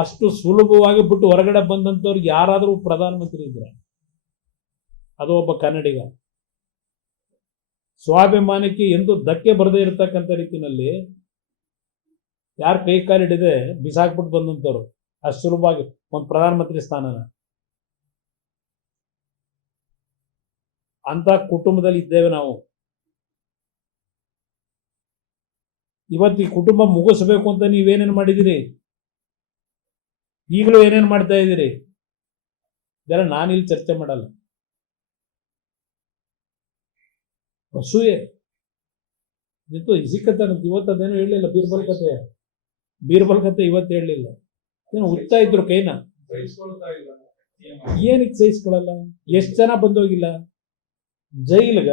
ಅಷ್ಟು ಸುಲಭವಾಗಿ ಬಿಟ್ಟು ಹೊರಗಡೆ ಬಂದಂಥವ್ರಿಗೆ ಯಾರಾದರೂ ಪ್ರಧಾನಮಂತ್ರಿ ಇದ್ರೆ ಅದು ಒಬ್ಬ ಕನ್ನಡಿಗ. ಸ್ವಾಭಿಮಾನಕ್ಕೆ ಎಂದು ಧಕ್ಕೆ ಬರದೇ ಇರತಕ್ಕಂಥ ರೀತಿಯಲ್ಲಿ ಯಾರು ಕೈ ಕಾಲಿಡದೆ ಬಿಸಾಕ್ಬಿಟ್ಟು ಬಂದಂಥವ್ರು ಅಷ್ಟು ಸುಲಭವಾಗಿ ಒಂದು ಪ್ರಧಾನಮಂತ್ರಿ ಸ್ಥಾನನ. ಅಂತ ಕುಟುಂಬದಲ್ಲಿ ಇದ್ದೇವೆ ನಾವು. ಇವತ್ತು ಈ ಕುಟುಂಬ ಮುಗಿಸ್ಬೇಕು ಅಂತ ನೀವೇನೇನು ಮಾಡಿದಿರಿ, ಈಗಲೂ ಏನೇನು ಮಾಡ್ತಾ ಇದ್ದೀರಿ ಇದೆಲ್ಲ ನಾನಿಲ್ಲಿ ಚರ್ಚೆ ಮಾಡಲ್ಲ. ಅಸೂಯೆ ಇತ್ತು ಸಿಕ್ಕತ್ತ ಇವತ್ತು ಅದೇನು ಹೇಳಲಿಲ್ಲ. ಬೀರ್ಬಲ್ ಕತೆ ಇವತ್ತು ಹೇಳಲಿಲ್ಲ. ಏನು ಉತ್ತಾ ಇದ್ರು ಕೈನ, ಏನಕ್ಕೆ ಸಹಿಸ್ಕೊಳ್ಳಲ್ಲ? ಎಷ್ಟು ಜನ ಬಂದೋಗಿಲ್ಲ ಜೈಲ್ಗ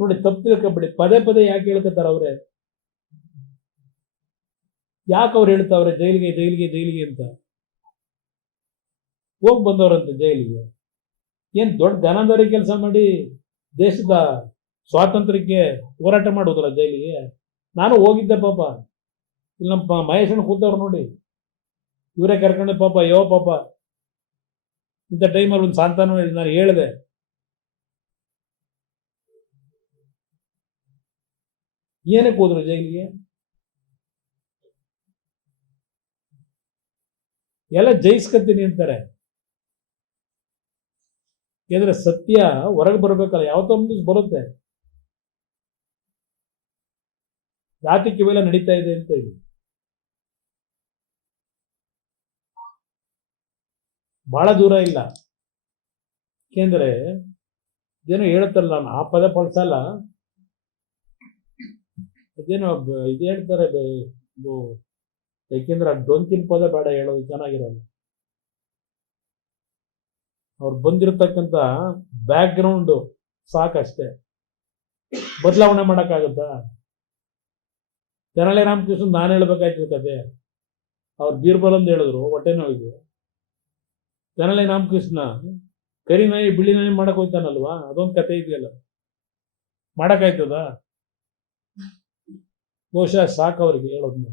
ನೋಡಿ. ತಪ್ಪು ತಿಳ್ಕೊಬೇಡಿ, ಪದೇ ಪದೇ ಯಾಕೆ ಹೇಳ್ಕತ್ತಾರ ಅವ್ರೆ? ಯಾಕೆ ಅವ್ರು ಹೇಳ್ತಾವ್ರೆ ಜೈಲಿಗೆ ಜೈಲಿಗೆ ಜೈಲಿಗೆ ಅಂತ? ಹೋಗಿ ಬಂದವ್ರಂತೆ ಜೈಲಿಗೆ. ಏನ್ ದೊಡ್ಡ ಘನದಾರಿ ಕೆಲಸ ಮಾಡಿ ದೇಶದ ಸ್ವಾತಂತ್ರ್ಯಕ್ಕೆ ಹೋರಾಟ ಮಾಡೋದಲ್ಲ ಜೈಲಿಗೆ. ನಾನು ಹೋಗಿದ್ದೆ ಪಾಪ, ಇಲ್ಲಿ ನಮ್ಮ ಮಹೇಶನ ಕೂತವ್ರು ನೋಡಿ, ಇವರೇ ಕರ್ಕೊಂಡೆ ಪಾಪ. ಯೋ ಪಾಪ ಇಂಥ ಟೈಮಲ್ಲಿ ಒಂದು ಸಾಂತಾನು ನಾನು ಹೇಳಿದೆ, ಏನಕ್ಕೆ ಹೋದ್ರು ಜೈಲಿಗೆ? ಎಲ್ಲ ಜಯಿಸ್ಕತ್ತೀನಿ ಅಂತಾರೆ. ಯಾಕಂದ್ರೆ ಸತ್ಯ ಹೊರಗೆ ಬರ್ಬೇಕಲ್ಲ, ಯಾವತ್ತೋ ಒಂದು ದಿವಸ ಬರುತ್ತೆ. ಜಾತಿಗೆ ಇವೆಲ್ಲ ನಡೀತಾ ಇದೆ ಅಂತ ಹೇಳಿ ಬಹಳ ದೂರ ಇಲ್ಲ. ಯಾಕೆಂದ್ರೆ ಇದೇನೋ ಹೇಳ್ತಾರಲ್ಲ, ನಾನು ಆ ಪದ ಬಳಸಲ್ಲ, ಅದೇನೋ ಇದು ಹೇಳ್ತಾರೆ. ಯಾಕೆಂದ್ರೆ ಡೊಂಕಿನ ಪದ ಬೇಡ ಹೇಳೋದು, ಚೆನ್ನಾಗಿರಲ್ಲ. ಅವ್ರು ಬಂದಿರತಕ್ಕಂಥ ಬ್ಯಾಕ್ ಗ್ರೌಂಡ್ ಸಾಕಷ್ಟೇ, ಬದಲಾವಣೆ ಮಾಡೋಕ್ಕಾಗುತ್ತಾ? ತೆನಾಲಿ ರಾಮಕೃಷ್ಣ ನಾನು ಹೇಳ್ಬೇಕಾಯ್ತು ಕತೆ. ಅವ್ರು ಬೀರ್ಬಲ್ ಅಂತ ಹೇಳಿದ್ರು ಹೊಟ್ಟೆ ನೋವಿಗೆ. ತೆನಾಲಿ ರಾಮಕೃಷ್ಣ ಕರಿ ನಾಯಿ ಬಿಳಿ ನಾಯಿ ಮಾಡಕ್ ಹೋಗ್ತಾನಲ್ವಾ, ಅದೊಂದು ಕತೆ ಇದೆಯಲ್ಲ, ಮಾಡಕ್ಕಾಯ್ತದ? ಬಹುಶಃ ಸಾಕು ಅವ್ರಿಗೆ ಹೇಳೋದ್ನ.